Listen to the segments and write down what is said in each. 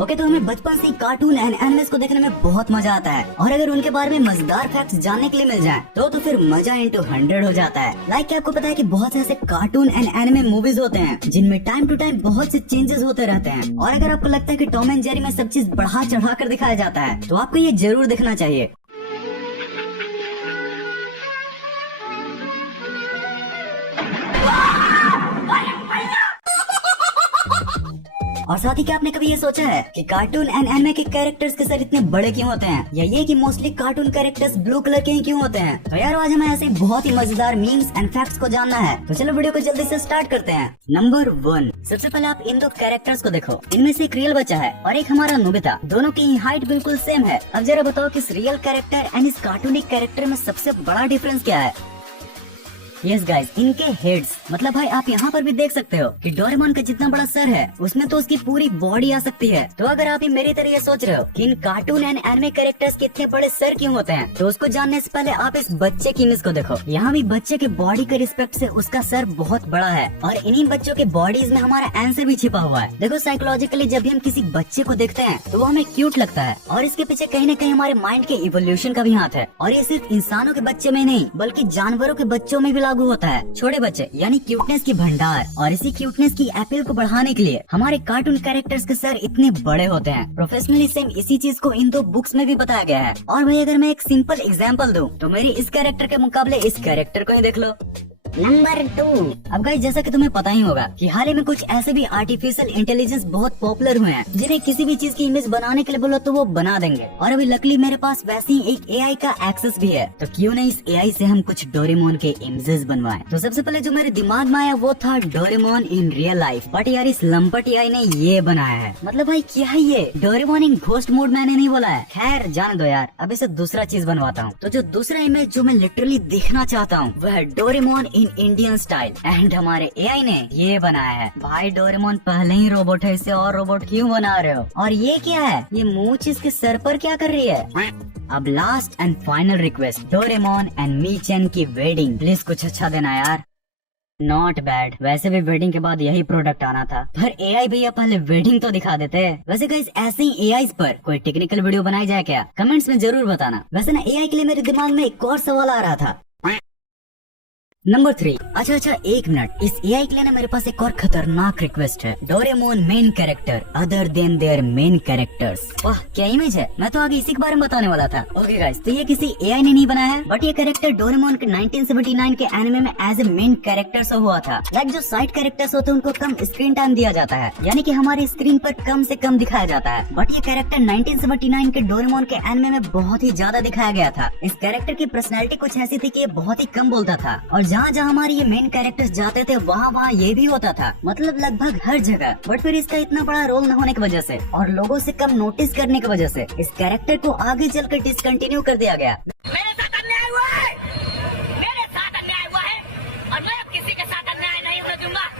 Okay, तो हमें बचपन से कार्टून एंड एनिमेस को देखने में बहुत मजा आता है, और अगर उनके बारे में मजेदार फैक्ट्स जानने के लिए मिल जाए तो फिर मजा इंटू 100 हो जाता है। लाइक आपको पता है कि बहुत से ऐसे कार्टून एंड एनिमे मूवीज होते हैं जिनमें टाइम टू टाइम बहुत से चेंजेस होते रहते हैं, और अगर आपको लगता है कि टॉम एंड जेरी में सब चीज बढ़ा चढ़ा कर दिखाया जाता है तो आपको ये जरूर देखना चाहिए। और साथ ही क्या आपने कभी ये सोचा है कि कार्टून एंड एनिमे के कैरेक्टर्स के सर इतने बड़े क्यों होते हैं, या ये कि mostly cartoon characters blue colour के ही क्यों होते हैं? तो यार आज हमें ऐसे बहुत ही मजेदार मीम्स एंड फैक्ट्स को जानना है, तो चलो वीडियो को जल्दी से स्टार्ट करते हैं। नंबर 1, सबसे पहले आप इन दो कैरेक्टर्स को देखो। इनमें से एक रियल बच्चा है और एक हमारा नोबिता, दोनों की हाइट बिल्कुल सेम है। अब जरा बताओ कि इस रियल कैरेक्टर एंड इस कार्टूनिक कैरेक्टर में सबसे बड़ा डिफरेंस क्या है? यस गाइस, इनके हेड्स। मतलब भाई आप यहाँ पर भी देख सकते हो कि डोरेमोन का जितना बड़ा सर है उसमें तो उसकी पूरी बॉडी आ सकती है। तो अगर आप ही मेरी तरह ये सोच रहे हो कि इन कार्टून एंड एनिमे कैरेक्टर्स के इतने बड़े सर क्यों होते हैं, तो उसको जानने से पहले आप इस बच्चे की इमेज को देखो। यहाँ भी बच्चे के बॉडी के रिस्पेक्ट से उसका सर बहुत बड़ा है, और इन्हीं बच्चों के बॉडीज में हमारा आंसर भी छिपा हुआ है। देखो साइकोलॉजिकली जब भी हम किसी बच्चे को देखते हैं तो वो हमें क्यूट लगता है, और इसके पीछे कहीं न कहीं हमारे माइंड के इवोल्यूशन का भी हाथ है। और ये सिर्फ इंसानों के बच्चे में नहीं बल्कि जानवरों के बच्चों में भी लागू होता है। छोटे बच्चे यानी क्यूटनेस की भंडार, और इसी क्यूटनेस की अपील को बढ़ाने के लिए हमारे कार्टून कैरेक्टर्स के सर इतने बड़े होते हैं। प्रोफेशनली सेम इसी चीज को इन दो बुक्स में भी बताया गया है। और भाई अगर मैं एक सिंपल एग्जांपल दूं तो मेरी इस कैरेक्टर के मुकाबले इस कैरेक्टर को ही देख लो। नंबर 2, अब गाइस जैसा कि तुम्हें पता ही होगा कि हाल ही में कुछ ऐसे भी आर्टिफिशियल इंटेलिजेंस बहुत पॉपुलर हुए हैं जिन्हें किसी भी चीज की इमेज बनाने के लिए बोलो तो वो बना देंगे। और अभी लकली मेरे पास वैसे ही एक एआई का एक्सेस भी है, तो क्यों नहीं इस एआई से हम कुछ डोरेमोन के इमेजेस बनवाएं। तो सबसे पहले जो मेरे दिमाग में आया वो था Doraemon in real life, but यार इस लंपट एआई ने ये बनाया है। मतलब भाई क्या है ये? डोरेमोन इन घोस्ट मोड मैंने नहीं बोला है, खैर जाने दो यार, अब इसे दूसरा चीज बनवाता हूँ। तो जो दूसरा इमेज जो मैं लिटरली देखना चाहता हूँ वह है Doraemon in Indian style, and हमारे एआई ने ये बनाया है। भाई डोरेमोन पहले ही रोबोट है, इसे और रोबोट क्यों बना रहे हो? और ये क्या है? ये मूंछ इसके सर पर क्या कर रही है? अब last and final request, Doraemon and मीचन की वेडिंग, प्लीज कुछ अच्छा देना यार। नॉट बैड, वैसे भी वेडिंग के बाद यही प्रोडक्ट आना था, पर एआई भैया पहले वेडिंग तो दिखा देते। वैसे गाइस ऐसे ही एआई पर कोई टेक्निकल वीडियो बनाई जाए क्या? कमेंट्स में जरूर बताना। वैसे ना एआई के लिए मेरे दिमाग में एक और सवाल आ रहा था। नंबर 3, अच्छा एक मिनट, इस एआई के लिए ना मेरे पास एक और खतरनाक रिक्वेस्ट है। Doraemon main character other than their main characters. वाह क्या इमेज है, मैं तो आगे इसी के बारे में बताने वाला था। ओके गाइस, तो ये किसी एआई ने नहीं बनाया है, बट ये कैरेक्टर डोरेमोन के 1979 के एनिमे में एज ए मेन कैरेक्टर से हुआ था। लाइक जो साइड कैरेक्टर्स होते हैं उनको कम स्क्रीन टाइम दिया जाता है, यानी कि हमारी स्क्रीन पर कम से कम दिखाया जाता है, बट ये कैरेक्टर 1979 के डोरेमोन के एनिमे में बहुत ही ज्यादा दिखाया गया था। इस कैरेक्टर की पर्सनैलिटी कुछ ऐसी थी कि ये बहुत ही कम बोलता था, और जहाँ जहाँ हमारे ये मेन कैरेक्टर्स जाते थे वहाँ ये भी होता था, मतलब लगभग हर जगह। बट फिर इसका इतना बड़ा रोल न होने की वजह से और लोगों से कम नोटिस करने की वजह से इस कैरेक्टर को आगे चलकर डिसकंटिन्यू कर दिया गया। मेरे साथ अन्याय हुआ है, मेरे साथ अन्याय हुआ है, और मैं अब किसी के साथ अन्याय नहीं होने दूंगा।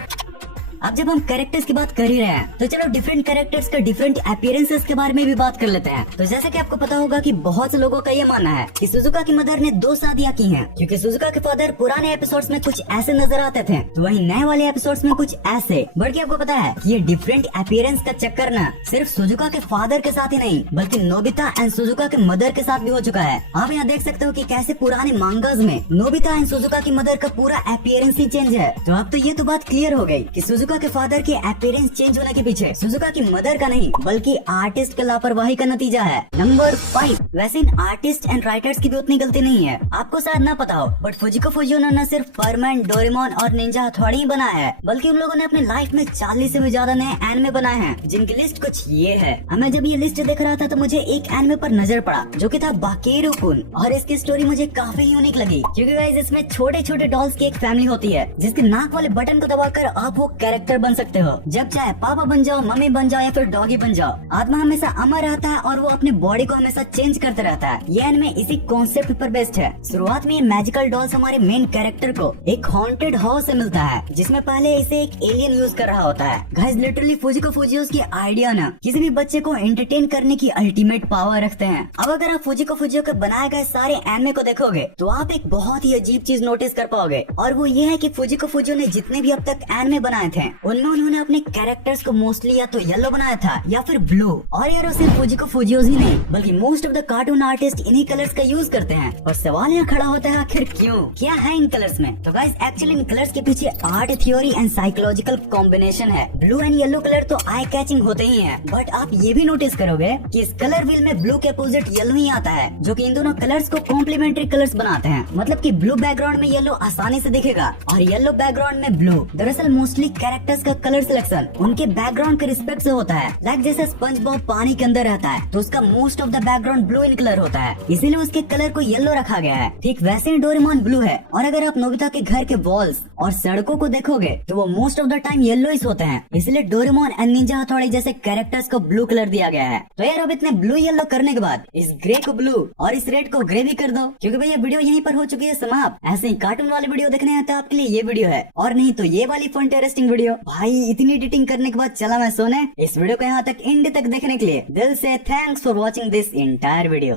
अब जब हम कैरेक्टर्स की बात कर ही रहे हैं तो चलो डिफरेंट कैरेक्टर्स का डिफरेंट अपीयरेंसेस के बारे में भी बात कर लेते हैं। तो जैसा कि आपको पता होगा कि बहुत से लोगों का ये मानना है कि सुजुका की मदर ने 2 शादियां की हैं, क्योंकि सुजुका के फादर पुराने एपिसोड्स में कुछ ऐसे नजर आते थे, तो वहीं नए वाले एपिसोड्स में कुछ ऐसे। बल्कि आपको पता है कि ये डिफरेंट अपीयरेंस का चक्कर न सिर्फ सुजुका के फादर के साथ ही नहीं बल्कि नोबिता एंड सुजुका के मदर के साथ भी हो चुका है। आप यहाँ देख सकते हो कि कैसे पुराने मांगास में नोबिता एंड सुजुका की मदर का पूरा अपीयरेंस ही चेंज है। तो अब तो ये तो बात क्लियर हो गई कि सुजुका के फादर के अपीयरेंस चेंज होने के पीछे सुजुका की मदर का नहीं बल्कि आर्टिस्ट के लापरवाही का नतीजा है। नंबर 5, वैसे इन आर्टिस्ट एंड राइटर्स की भी उतनी गलती नहीं है। आपको शायद ना पता हो, बट फुजिको फुजियो ने न सिर्फ परमैन, डोरेमोन और निंजा हथौड़ी ही बनाया है, बल्कि उन लोगों ने अपनी लाइफ में 40 से भी ज्यादा नए एनिमे बनाए हैं, जिनकी लिस्ट कुछ ये है। मैं जब ये लिस्ट देख रहा था तो मुझे एक एनिमे पर नजर पड़ा जो कि था बाकेरू-कुन, और इसकी स्टोरी मुझे काफी यूनिक लगी, क्योंकि गाइस इसमें छोटे छोटे डॉल्स की एक फैमिली होती है जिसके नाक वाले बटन को दबाकर आप वो कैरेक्टर बन सकते हो। जब चाहे पापा बन जाओ, मम्मी बन जाओ या फिर डॉगी बन जाओ, आत्मा हमेशा अमर रहता है और वो अपने बॉडी को हमेशा चेंज करते रहता है। ये एनिमे इसी कॉन्सेप्ट पर बेस्ड है। शुरुआत में ये मैजिकल डॉल्स हमारे मेन कैरेक्टर को एक हॉन्टेड हाउस से मिलता है, जिसमें पहले इसे एक एलियन यूज कर रहा होता है। गाइस लिटरली फुजिको फुजियोस की आइडिया ना किसी भी बच्चे को एंटरटेन करने की अल्टीमेट पावर रखते हैं। अब अगर आप फुजिको फुजियो के बनाए गए सारे एनिमे को देखोगे तो आप एक बहुत ही अजीब चीज नोटिस कर पाओगे, और वो ये है कि फुजिको फुजियो ने जितने भी अब तक एनिमे बनाए थे उनमें उन्होंने अपने कैरेक्टर्स को मोस्टली या तो येलो बनाया था या फिर ब्लू। और यार सिर्फ फुजिको फुजियोस ही नहीं बल्कि most of the cartoon artist इन्हीं कलर्स का यूज करते हैं। और सवाल यहाँ खड़ा होता है आखिर क्यों, क्या है इन कलर्स में? तो गाइस एक्चुअली इन कलर्स के पीछे art theory and psychological combination है। ब्लू एंड येलो कलर तो आई कैचिंग होते ही हैं, बट आप ये भी नोटिस करोगे कि इस कलर व्हील में ब्लू के अपोजिट येलो ही आता है, जो कि इन दोनों कलर्स को कॉम्प्लीमेंट्री कलर्स बनाते हैं। मतलब कि ब्लू बैकग्राउंड में येलो आसानी से दिखेगा और येलो बैकग्राउंड में ब्लू। दरअसल मोस्टली कैरेक्टर्स का कलर सिलेक्शन उनके बैकग्राउंड के रिस्पेक्ट से होता है। लाइक जैसे स्पंज बॉब पानी के अंदर रहता है तो उसका most of the background blue in colour होता है, इसीलिए उसके कलर को येलो रखा गया है। ठीक वैसे ही डोरेमोन ब्लू है। और अगर आप नोबिता के घर के वॉल्स और सड़कों को देखोगे तो वो most of the time yellowish होते हैं, इसलिए डोरेमोन एंड निंजा हथौड़ी जैसे कैरेक्टर्स को ब्लू कलर दिया गया है। तो यार अब इतने ब्लू येलो करने के बाद इस ग्रे को ब्लू और इस रेड को ग्रे भी कर दो, क्योंकि भैया वीडियो यहीं पर हो चुकी है समाप्त। ऐसे ही कार्टून वाले वीडियो देखने हैं तो आपके लिए ये वीडियो है, और नहीं तो ये वाली फन इंटरेस्टिंग वीडियो। भाई इतनी एडिटिंग करने के बाद चला मैं सोने। इस वीडियो को यहाँ तक एंड तक देखने के लिए दिल से thanks for watching this entire video.